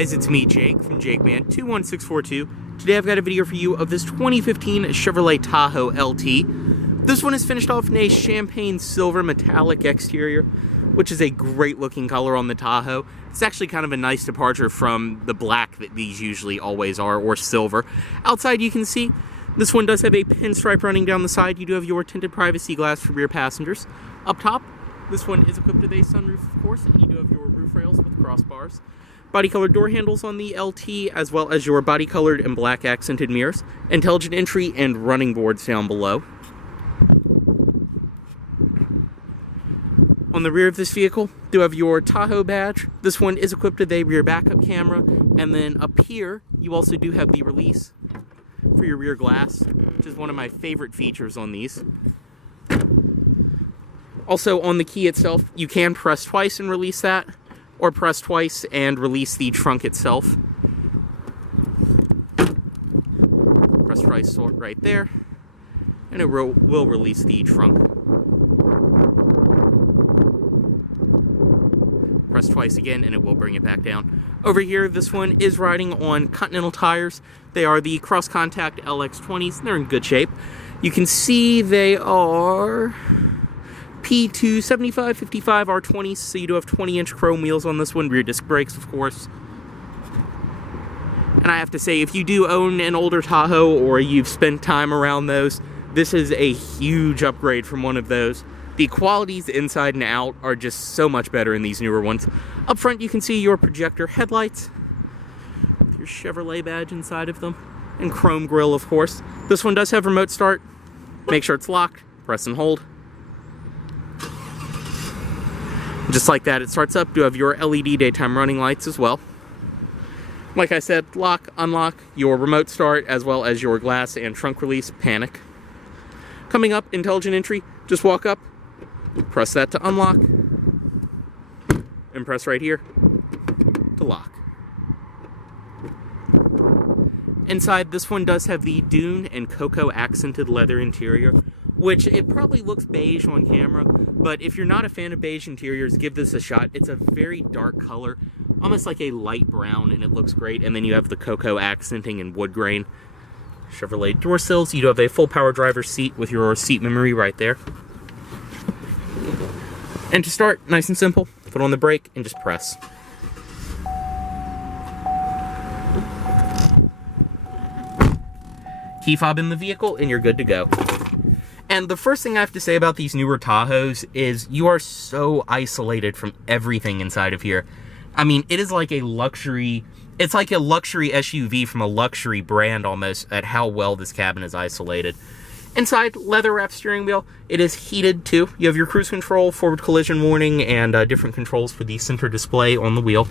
guys, it's me, Jake, from JakeMan21642. Today I've got a video for you of this 2015 Chevrolet Tahoe LT. This one is finished off in a champagne silver metallic exterior, which is a great looking color on the Tahoe. It's actually kind of a nice departure from the black that these usually always are, or silver. Outside you can see this one does have a pinstripe running down the side. You do have your tinted privacy glass for rear passengers. Up top, this one is equipped with a sunroof, of course, and you do have your roof rails with crossbars. Body-colored door handles on the LT, as well as your body-colored and black accented mirrors. Intelligent entry and running boards down below. On the rear of this vehicle, do have your Tahoe badge. This one is equipped with a rear backup camera, and then up here, you also do have the release for your rear glass, which is one of my favorite features on these. Also, on the key itself, you can press twice and release that, or press twice and release the trunk itself. Press twice right there, and it will release the trunk. Press twice again, and it will bring it back down. Over here, this one is riding on Continental tires. They are the Cross Contact LX20s. They're in good shape. You can see they are P2 7555 R20s, so you do have 20-inch chrome wheels on this one, rear disc brakes, of course. And I have to say, if you do own an older Tahoe or you've spent time around those, this is a huge upgrade from one of those. The qualities inside and out are just so much better in these newer ones. Up front, you can see your projector headlights with your Chevrolet badge inside of them, and chrome grille, of course. This one does have remote start. Make sure it's locked, press and hold. Just like that, it starts up. You have your LED daytime running lights as well. Like I said, lock, unlock, your remote start, as well as your glass and trunk release, panic. Coming up, intelligent entry, just walk up, press that to unlock, and press right here to lock. Inside, this one does have the dune and cocoa accented leather interior, which it probably looks beige on camera, but if you're not a fan of beige interiors, give this a shot. It's a very dark color, almost like a light brown, and it looks great. And then you have the cocoa accenting and wood grain. Chevrolet door sills. You do have a full power driver's seat with your seat memory right there. And to start, nice and simple, put on the brake and just press. Key fob in the vehicle and you're good to go. And the first thing I have to say about these newer Tahoes is you are so isolated from everything inside of here. I mean, it is like a luxury, it's like a luxury SUV from a luxury brand almost at how well this cabin is isolated. Inside, leather wrap steering wheel. It is heated too. You have your cruise control, forward collision warning, and different controls for the center display on the wheel.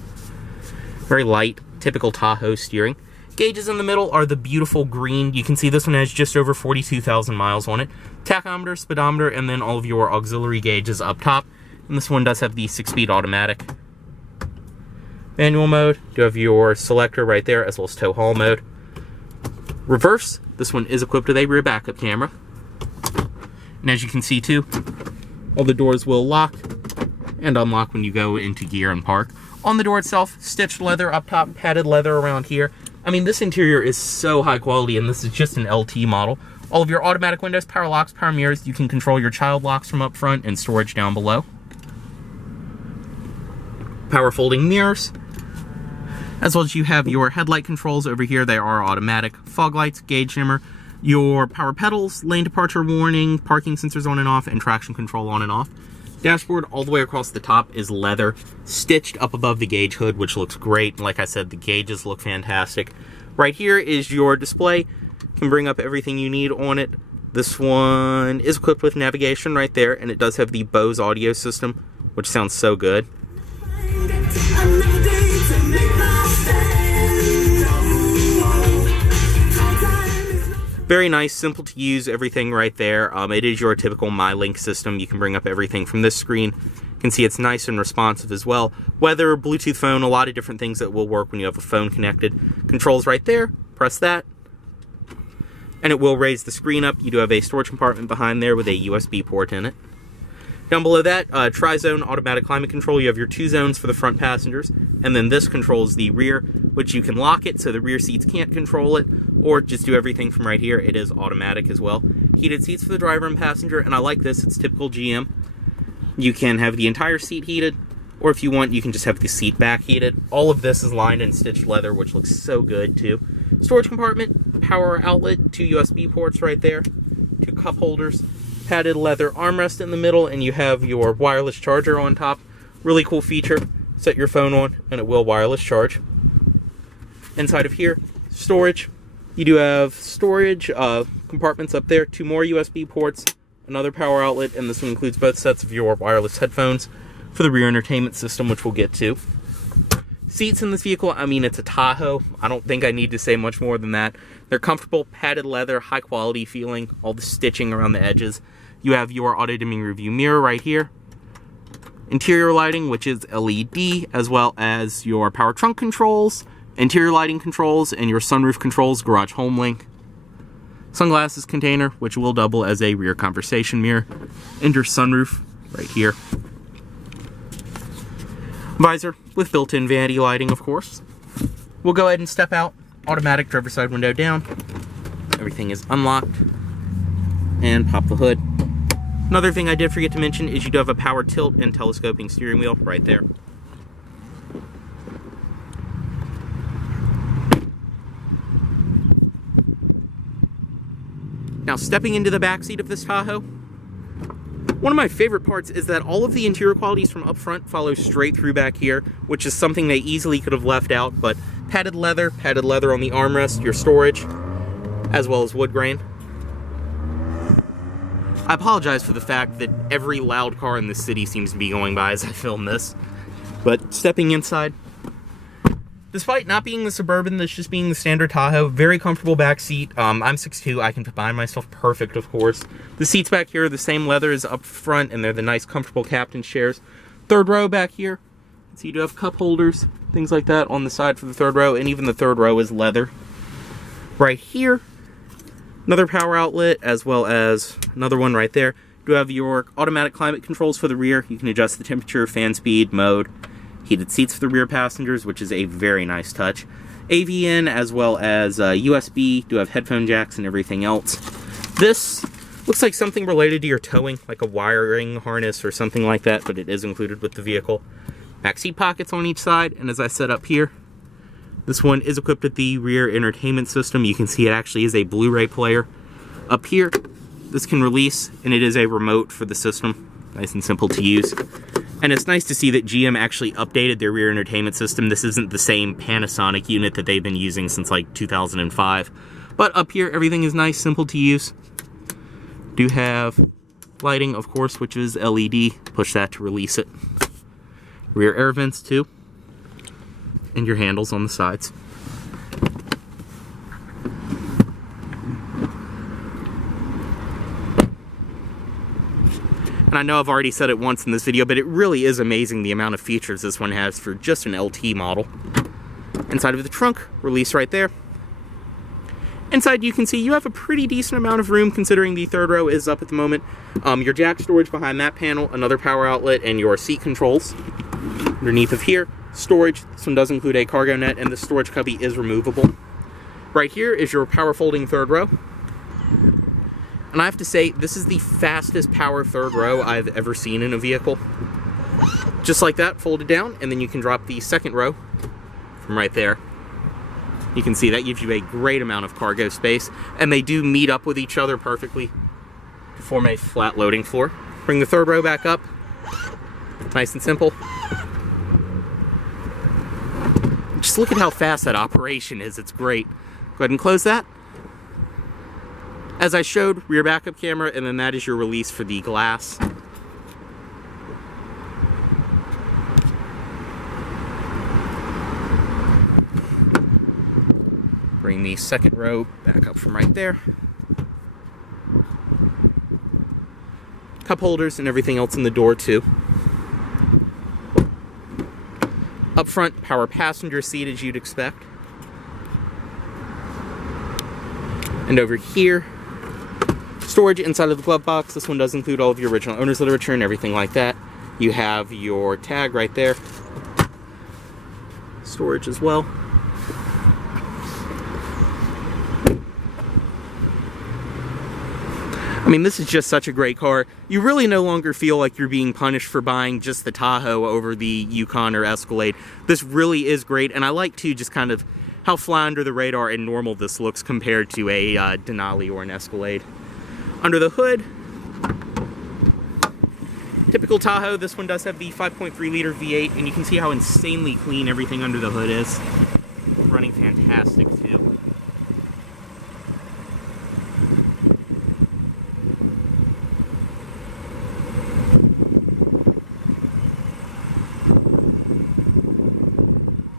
Very light, typical Tahoe steering. Gauges in the middle are the beautiful green. You can see this one has just over 42,000 miles on it. Tachometer, speedometer, and then all of your auxiliary gauges up top. And this one does have the 6-speed automatic. Manual mode, you have your selector right there, as well as tow haul mode. Reverse, this one is equipped with a rear backup camera. And as you can see too, all the doors will lock and unlock when you go into gear and park. On the door itself, stitched leather up top, padded leather around here. I mean, this interior is so high quality, and this is just an LT model. All of your automatic windows, power locks, power mirrors. You can control your child locks from up front and storage down below. Power folding mirrors. As well as you have your headlight controls over here. They are automatic. Fog lights, gauge dimmer, your power pedals, lane departure warning, parking sensors on and off, and traction control on and off. Dashboard all the way across the top is leather, stitched up above the gauge hood, which looks great. Like I said, the gauges look fantastic. Right here is your display. You can bring up everything you need on it. This one is equipped with navigation right there, and it does have the Bose audio system, which sounds so good. Very nice, simple to use, everything right there. It is your typical Mylink system. You can bring up everything from this screen. You can see it's nice and responsive as well. Weather, Bluetooth phone, a lot of different things that will work when you have a phone connected. Controls right there, press that, and it will raise the screen up. You do have a storage compartment behind there with a USB port in it. Down below that, tri-zone automatic climate control. You have your 2 zones for the front passengers, and then this controls the rear, which you can lock it so the rear seats can't control it, or just do everything from right here. It is automatic as well. Heated seats for the driver and passenger, and I like this. It's typical GM. You can have the entire seat heated, or if you want, you can just have the seat back heated. All of this is lined in stitched leather, which looks so good too. Storage compartment, power outlet, 2 USB ports right there, 2 cup holders, padded leather armrest in the middle, and you have your wireless charger on top. Really cool feature. Set your phone on and it will wireless charge. Inside of here, storage. You do have storage compartments up there, 2 more USB ports, another power outlet, and this one includes both sets of your wireless headphones for the rear entertainment system, which we'll get to. Seats in this vehicle, I mean, it's a Tahoe. I don't think I need to say much more than that. They're comfortable, padded leather, high quality feeling, all the stitching around the edges. You have your auto dimming review mirror right here. Interior lighting, which is LED, as well as your power trunk controls, interior lighting controls, and your sunroof controls, garage home link. Sunglasses container, which will double as a rear conversation mirror, and your sunroof right here. Visor with built-in vanity lighting, of course. We'll go ahead and step out. Automatic driver's side window down. Everything is unlocked. And pop the hood. Another thing I did forget to mention is you do have a power tilt and telescoping steering wheel right there. Now, stepping into the back seat of this Tahoe, one of my favorite parts is that all of the interior qualities from up front follow straight through back here, which is something they easily could have left out, but padded leather on the armrest, your storage, as well as wood grain. I apologize for the fact that every loud car in the city seems to be going by as I film this, but stepping inside, despite not being the Suburban, that's just being the standard Tahoe, very comfortable back seat. I'm 6'2", I can find myself perfect, of course. The seats back here are the same leather as up front, and they're the nice, comfortable captain's chairs. Third row back here, so you do have cup holders, things like that on the side for the third row, and even the third row is leather. Right here, another power outlet, as well as another one right there. You have your automatic climate controls for the rear. You can adjust the temperature, fan speed, mode. Heated seats for the rear passengers, which is a very nice touch. AV in, as well as USB. Do have headphone jacks and everything else. This looks like something related to your towing, like a wiring harness or something like that, but it is included with the vehicle. Back seat pockets on each side, and as I said up here, this one is equipped with the rear entertainment system. You can see it actually is a Blu-ray player. Up here, this can release, and it is a remote for the system. Nice and simple to use. And it's nice to see that GM actually updated their rear entertainment system. This isn't the same Panasonic unit that they've been using since like 2005. But up here, everything is nice, simple to use. Do have lighting, of course, which is LED. Push that to release it. Rear air vents too. And your handles on the sides. And I know I've already said it once in this video, but it really is amazing the amount of features this one has for just an LT model. Inside of the trunk, release right there. Inside, you can see you have a pretty decent amount of room considering the third row is up at the moment. Your jack storage behind that panel, another power outlet, and your seat controls. Underneath of here, storage. This one does include a cargo net, and the storage cubby is removable. Right here is your power folding third row. And I have to say, this is the fastest power third row I've ever seen in a vehicle. Just like that, folded down, and then you can drop the second row from right there. You can see that gives you a great amount of cargo space, and they do meet up with each other perfectly to form a flat loading floor. Bring the third row back up. Nice and simple. Just look at how fast that operation is. It's great. Go ahead and close that. As I showed, rear backup camera, and then that is your release for the glass. Bring the second row back up from right there. Cup holders and everything else in the door too. Up front, power passenger seat as you'd expect. And over here, Storage inside of the glove box. This one does include all of your original owner's literature and everything like that. You have your tag right there. Storage as well. I mean, this is just such a great car. You really no longer feel like you're being punished for buying just the Tahoe over the Yukon or Escalade. This really is great, and I like, too, just kind of how fly under the radar and normal this looks compared to a Denali or an Escalade. Under the hood, typical Tahoe, this one does have the 5.3-liter V8, and you can see how insanely clean everything under the hood is. Running fantastic, too.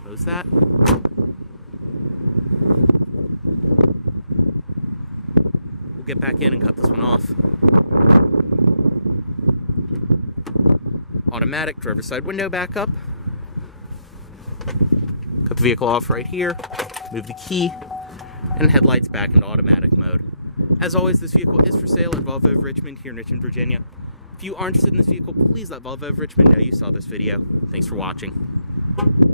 Close that. We'll get back in and cut this one off. Automatic, driver's side window back up. Cut the vehicle off right here. Move the key. And headlights back into automatic mode. As always, this vehicle is for sale at Volvo of Richmond here in Richmond, Virginia. If you are interested in this vehicle, please let Volvo of Richmond know you saw this video. Thanks for watching.